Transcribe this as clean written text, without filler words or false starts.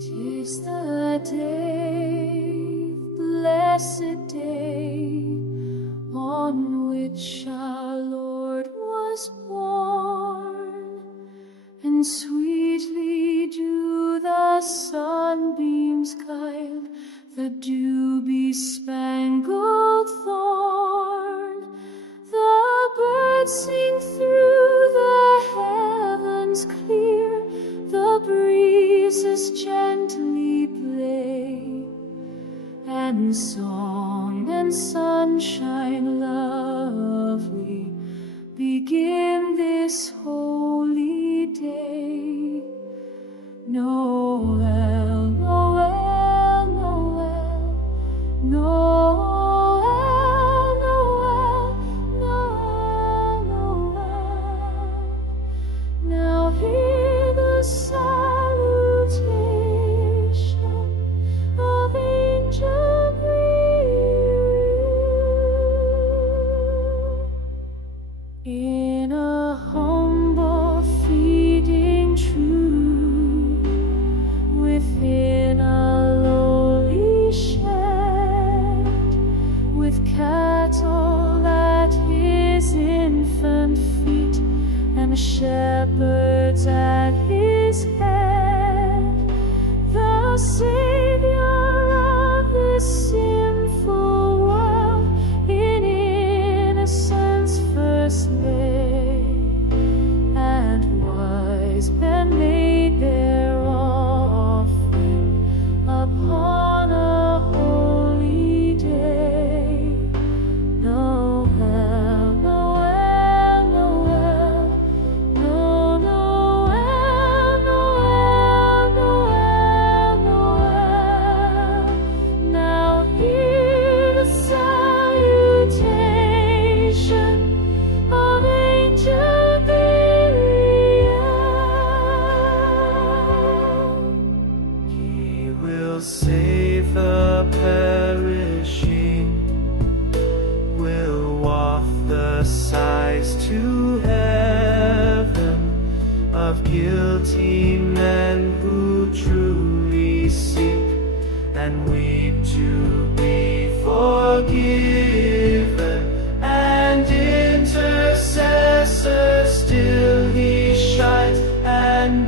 'Tis the day, blessed day, on which our Lord was born, and sweetly do the sunbeams guide the dew-bespangled thorn. The birds sing through the heavens clear, the breezes gently play, and song and sunshine lovely begin this holy day. Noel, Noel, Noel, Noel, Noel, Noel, Noel. Now hear the salutation of angel greeting. In a humble feeding true, within a lowly shed, with cattle at his infant feet, and shepherds at his head, the Savior of this sinful world in innocence first lay, and wise men made their offering upon a holy day. Noel, Noel, Noel, Noel, Noel, Noel, Noel. Now hear the salutation of angel Gabriel. He will save the perishing, will waft the sighs to heaven of guilty men who truly seek and weep to be forgiven. And intercessor still he shines, and